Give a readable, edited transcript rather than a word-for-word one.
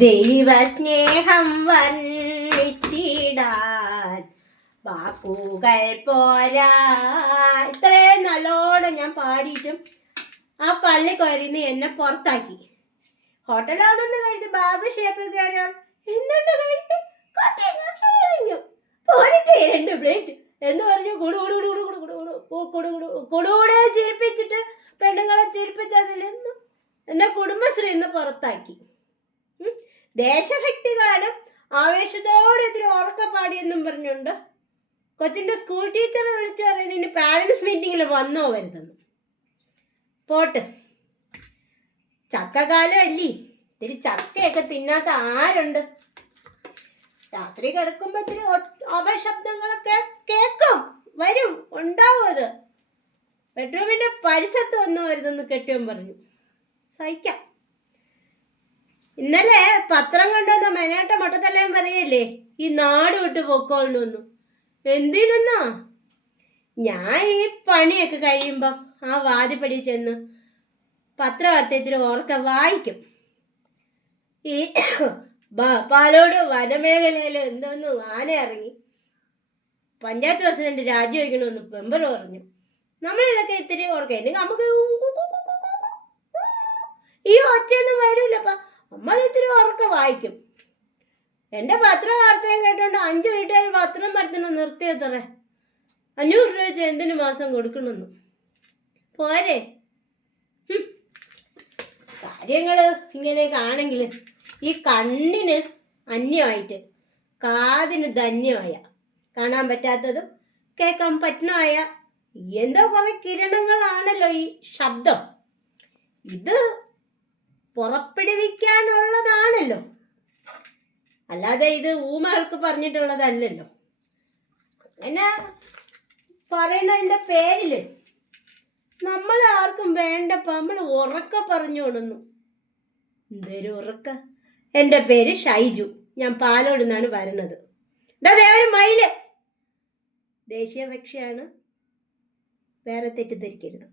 ദൈവസ്നേഹം വർണ്ണിച്ചിടാൻ വാക്കുകൾ പോരാ. ഇത്രയും നല്ലോണം ഞാൻ പാടിയിട്ടും ആ പള്ളി കയറിന്ന് എന്നെ പുറത്താക്കി. ഹോട്ടലാണെന്ന് കരുതി ബാബ ഷേപ്പ് കയറാൻ എന്തുണ്ട് കഴിക്കും പോരട്ടെ 2 പ്ലേറ്റ് എന്ന് പറഞ്ഞു കുടുകൂടെ ചിരിപ്പിച്ചിട്ട് പെണ്ണുങ്ങളെ ചിരിപ്പിച്ചതിലെന്നും എന്നെ കുടുംബശ്രീ ഇന്ന് പുറത്താക്കി. ദേശഭക്തി ഗാനം ആവേശത്തോടെ ഇത്തിരി ഉറക്ക പാടിയെന്നും പറഞ്ഞുകൊണ്ട് കൊച്ചിൻ്റെ സ്കൂൾ ടീച്ചറെ വിളിച്ച് പറയുന്നതിന് പാരൻസ് മീറ്റിങ്ങിൽ വന്നോ വരുതെന്ന്. പോട്ട് ചക്കകാലം അല്ലേ, ഇത്തിരി ചക്കയൊക്കെ തിന്നാത്ത ആരുണ്ട്? രാത്രി കിടക്കുമ്പോൾ ഇത്തിരി അപശബ്ദങ്ങളൊക്കെ കേൾക്കും, വരും, ഉണ്ടാവും. അത് ബെഡ്റൂമിൻ്റെ പരിസരത്ത് വന്നോ വരുതെന്ന് കെട്ടിയവൻ പറഞ്ഞു. സഹിക്കാം. ഇന്നലെ പത്രം കണ്ടുവന്ന മെനേട്ട മൊട്ടത്തല്ലയും പറയല്ലേ ഈ നാട് വിട്ട് പൊക്കോളണമെന്നു. എന്തിനെന്നാ? ഞാൻ ഈ പണിയൊക്കെ കഴിയുമ്പം ആ വാതിപ്പടി ചെന്ന് പത്രവാർത്തത്തിൽ ഓർക്ക വായിക്കും. ഈ പാലോട് വനമേഖലയിൽ എന്തോന്നു ആന ഇറങ്ങി പഞ്ചായത്ത് പ്രസിഡന്റ് രാജിവെക്കണമെന്ന് മെമ്പർ പറഞ്ഞു. നമ്മളിതൊക്കെ ഇത്തിരി ഓർക്കാം. അല്ലെങ്കിൽ നമുക്ക് ഈ ഒച്ചയൊന്നും വരില്ലപ്പ. നമ്മൾ ഇത്തിരി ഉറക്ക വായിക്കും. എൻ്റെ പത്രവാർത്തയും കേട്ടോണ്ട് 5 വീട്ടുകാർ പത്രം പരത്തണം നിർത്തിയത്രേ. 500 രൂപ വെച്ച് എന്തിനു മാസം കൊടുക്കണമെന്ന്. പോരെ കാര്യങ്ങൾ ഇങ്ങനെയൊക്കെ ആണെങ്കിൽ ഈ കണ്ണിന് അന്യമായിട്ട് കാതിന് ധന്യമായ, കാണാൻ പറ്റാത്തതും കേൾക്കാൻ പറ്റുന്നതായ എന്തോ കുറേ കിരണങ്ങളാണല്ലോ ഈ ശബ്ദം. ഇത് പുറപ്പെടുവിക്കാനുള്ളതാണല്ലോ, അല്ലാതെ ഇത് ഊമകൾക്ക് പറഞ്ഞിട്ടുള്ളതല്ലല്ലോ. അങ്ങനെ പറയുന്നതിൻ്റെ പേരിൽ നമ്മൾ ആർക്കും വേണ്ടപ്പോൾ നമ്മൾ ഉറക്ക പറഞ്ഞോടുന്നു. എന്തൊരു ഉറക്ക. എൻ്റെ പേര് ഷൈജു, ഞാൻ പാലോട് നിന്നാണ് വരുന്നത്. ദേവന് മയില് ദേശീയ പക്ഷിയാണ്, വേറെ തെറ്റിദ്ധരിക്കരുത്.